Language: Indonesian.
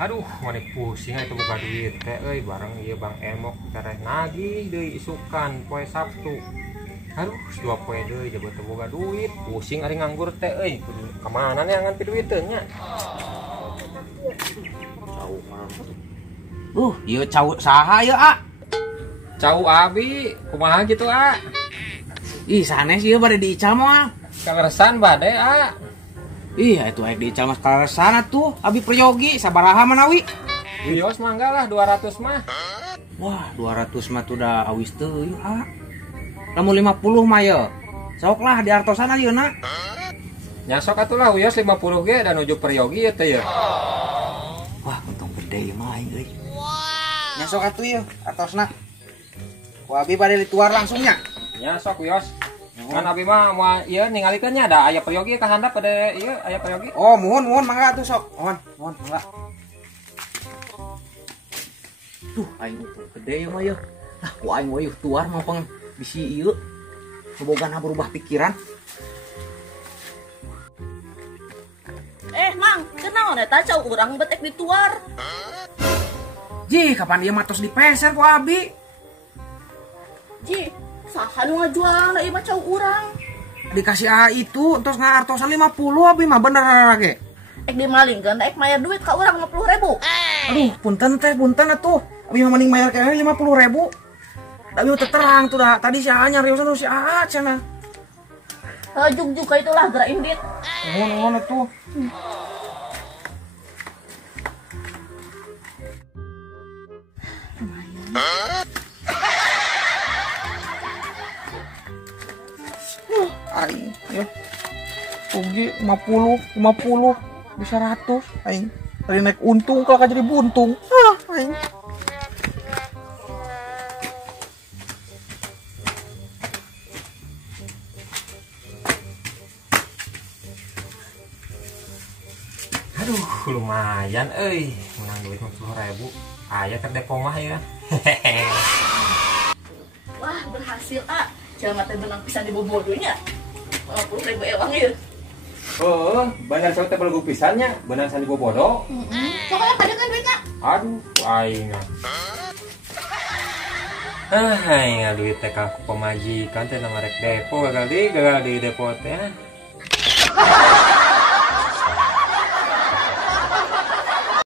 Aduh, mana pusing itu buka duit teh bareng ieu Bang Emok tereh nagih deui isukan poe Sabtu. Aduh, dua poe deui jabat teu boga duit, pusing ari nganggur teh kudu ka mana nih ngan duit teh nya. Cau mah. Ieu cau saha ieu, A? Cau abi, kumaha gitu, A? Ih, sanes ieu bade diical moal. Kaleresan bade, A. Ih, itu aek diical mas kaleresan atuh. Abi Priyogi sabaraha manawi? Wios mangga lah 200 mah. Wah, 200 mah tuh udah awis teuing, A. Lamun 50 mah ye. Sok lah diartosan ayeuna. Nyasok atuh wios 50 ge dan nuju Priyogi ya teh ya. Wah, untung gede mah aing euy. Nyasok atuh ye artosna. Ku abi bade dituar langsungnya. Nyasok wios. Kan abi mah moal ieu ningalikeun nya da aya Priyogi ka handap pada ieu aya Priyogi. Oh, muhun mangga atuh sok. Mohon mangga. Tuh, aing untung gede mah ye. Lah, ku aing weuh tuar mampang bisi ieu. Boga berubah pikiran. Mang, kenaon eta cau urang betek dituar. Ji, kapan ieu matos dipeser ku abi? Ji, saha nu ngajual ieu mah cau urang? Dikasih A itu entos ngartosan 50 abi mah bener ge. Ek dimalingkeun ek mayar duit ka urang 50.000. Aduh, punten atuh. Abi mah mending mayar ke 50.000. Tapi teu terang tuh dah. Tadi si A nyariosan si A cenah. Juk ka itulah gerak indit. Nuhun atuh. Aing, ya. Rugi 50 bisa 100 aing. Tadi naik untung kalau jadi buntung. Aing. Aduh, lumayan menang duit 50.000. Aya keur depo mah ya. Wah, berhasil, A. Jelema teh benang pisan dibobodonya. 50.000 ewang ieu. Oh, benar saya teh belegu pisannya, benar sandi bobodo. Pokoknya padeungan duitnya. Aduh, aing. Aing duit teh ka pemajikan teh nang rek depo gagal di depo teh.